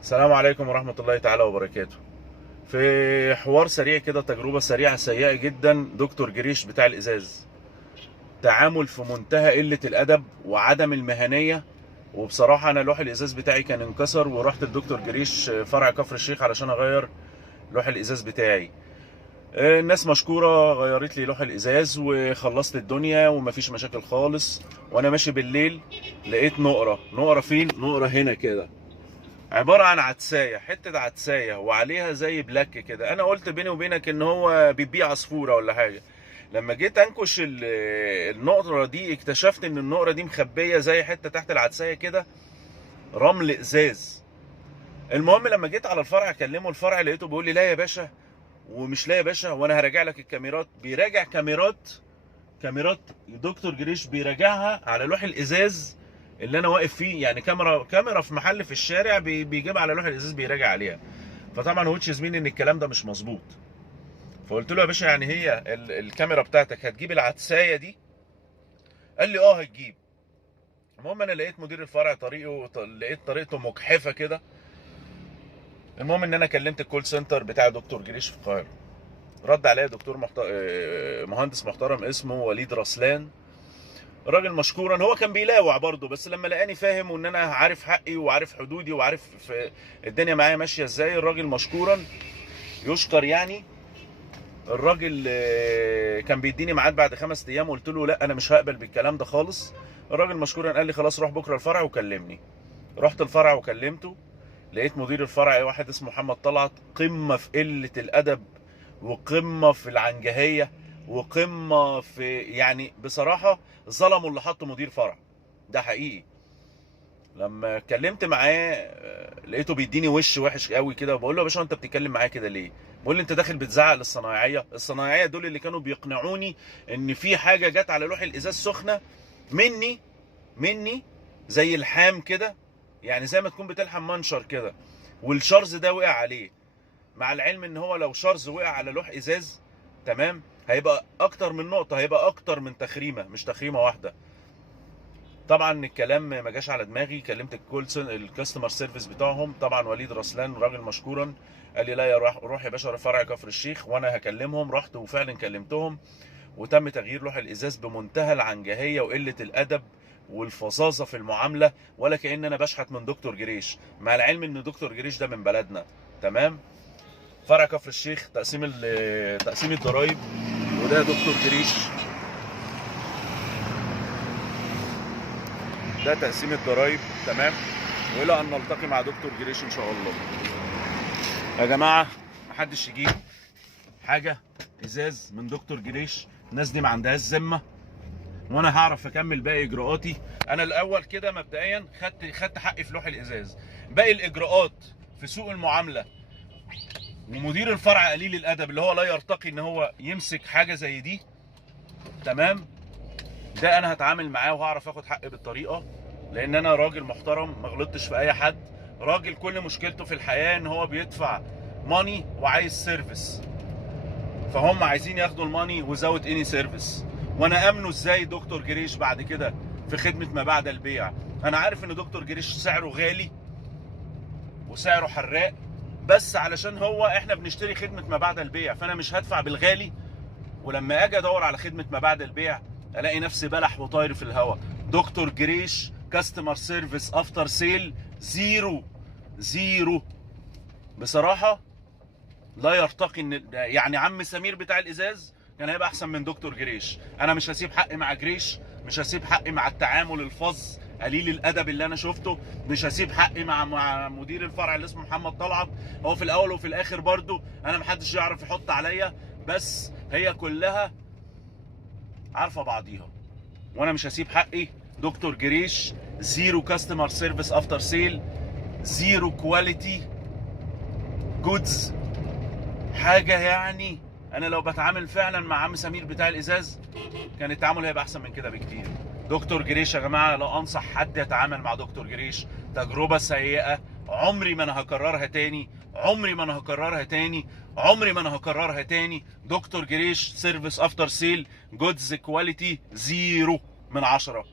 السلام عليكم ورحمة الله تعالى وبركاته. في حوار سريع كده، تجربة سريعة سيئة جدا. دكتور جريش بتاع الإزاز، تعامل في منتهى قلة الأدب وعدم المهنية. وبصراحة أنا لوح الإزاز بتاعي كان انكسر، ورحت لدكتور جريش فرع كفر الشيخ علشان أغير لوح الإزاز بتاعي. الناس مشكورة، غيرت لي لوح الإزاز وخلصت الدنيا ومفيش مشاكل خالص. وأنا ماشي بالليل لقيت نقرة فين؟ نقرة هنا كده، عباره عن عدسايه، حته عدسايه وعليها زي بلاك كده. انا قلت بيني وبينك ان هو بيبيع عصفوره ولا حاجه. لما جيت انكش النقره دي، اكتشفت ان النقره دي مخبيه زي حته تحت العدسايه كده، رمل ازاز. المهم لما جيت على الفرع اكلمه، الفرع لقيته بيقول لي لا يا باشا، ومش لا يا باشا، وانا هراجع لك الكاميرات. بيراجع كاميرات دكتور جريش، بيراجعها على لوح الازاز اللي انا واقف فيه. يعني كاميرا في محل في الشارع، بيجيب على لوح الازاز بيراجع عليها. فطبعا هو زميلي ان الكلام ده مش مظبوط. فقلت له يا باشا، يعني هي الكاميرا بتاعتك هتجيب العدسايه دي؟ قال لي اه هتجيب. المهم انا لقيت مدير الفرع لقيت طريقته مجحفه كده. المهم ان انا كلمت الكول سنتر بتاع دكتور جريش في القاهره. رد عليا دكتور مهندس محترم اسمه وليد رسلان. الراجل مشكورا هو كان بيلاوع برضه، بس لما لقاني فاهم وان انا عارف حقي وعارف حدودي وعارف الدنيا معايا ماشيه ازاي، الراجل مشكورا يشكر يعني. الراجل كان بيديني ميعاد بعد 5 ايام، قلت له لا انا مش هقبل بالكلام ده خالص. الراجل مشكورا قال لي خلاص روح بكره الفرع وكلمني. رحت الفرع وكلمته، لقيت مدير الفرع واحد اسمه محمد طلعت، قمه في قله الادب وقمه في العنجهيه وقمه في، يعني بصراحه ظلموا اللي حطوا مدير فرع. ده حقيقي. لما اتكلمت معاه لقيته بيديني وش وحش قوي كده. بقول له يا باشا انت بتتكلم معايا كده ليه؟ بقول لي انت داخل بتزعق الصنايعيه دول اللي كانوا بيقنعوني ان في حاجه جت على لوح الازاز سخنه مني زي الحام كده، يعني زي ما تكون بتلحم منشر كده، والشرز ده وقع عليه. مع العلم ان هو لو شرز وقع على لوح ازاز تمام هيبقى اكتر من نقطه، هيبقى اكتر من تخريمه، مش تخريمه واحده. طبعا الكلام ما جاش على دماغي. كلمت الكاستمر سيرفيس بتاعهم، طبعا وليد رسلان راجل مشكورا قال لي لا يا روح يا باشا فرع كفر الشيخ وانا هكلمهم. رحت وفعلا كلمتهم، وتم تغيير لوح الازاز بمنتهى العنجهيه وقله الادب والفظاظه في المعامله، ولا كأن انا بشحت من دكتور جريش، مع العلم ان دكتور جريش ده من بلدنا. تمام. فرع كفر الشيخ، تقسيم الضرايب، وده دكتور جريش. ده تقسيم الضرايب. تمام. والى ان نلتقي مع دكتور جريش ان شاء الله. يا جماعه محدش يجيب حاجه ازاز من دكتور جريش، الناس دي ما عندهاش ذمه، وانا هعرف اكمل باقي اجراءاتي. انا الاول كده مبدئيا خدت حقي في لوح الازاز. باقي الاجراءات في سوء المعامله ومدير الفرع قليل الادب اللي هو لا يرتقي ان هو يمسك حاجه زي دي. تمام. ده انا هتعامل معاه وهعرف اخد حقي بالطريقه، لان انا راجل محترم ما غلطتش في اي حد. راجل كل مشكلته في الحياه ان هو بيدفع ماني وعايز سيرفيس، فهم عايزين ياخدوا الماني وزاوت اني سيرفيس. وانا امنه ازاي دكتور جريش بعد كده في خدمه ما بعد البيع؟ انا عارف ان دكتور جريش سعره غالي وسعره حراق، بس علشان هو احنا بنشتري خدمه ما بعد البيع، فانا مش هدفع بالغالي ولما اجي ادور على خدمه ما بعد البيع الاقي نفسي بلح وطاير في الهواء. دكتور جريش كاستمر سيرفيس افتر سيل زيرو. بصراحه لا يرتقي ان يعني عم سمير بتاع الازاز كان هيبقى احسن من دكتور جريش. انا مش هسيب حقي مع جريش، مش هسيب حقي مع التعامل الفظ قليل الادب اللي انا شفته، مش هسيب حقي مع مدير الفرع اللي اسمه محمد طلعت. هو في الاول وفي الاخر برضو انا محدش يعرف يحط عليا، بس هي كلها عارفه بعضيها. وانا مش هسيب حقي. دكتور جريش زيرو كاستمر سيرفيس افتر سيل، زيرو كواليتي جودز. حاجه يعني انا لو بتعامل فعلا مع عم سمير بتاع الازاز كان التعامل هيبقى احسن من كده بكتير. دكتور جريش يا جماعه، لا انصح حد يتعامل مع دكتور جريش، تجربه سيئه. عمري ما انا هكررها تاني. دكتور جريش سيرفيس افتر سيل جودز كواليتي 0 من 10.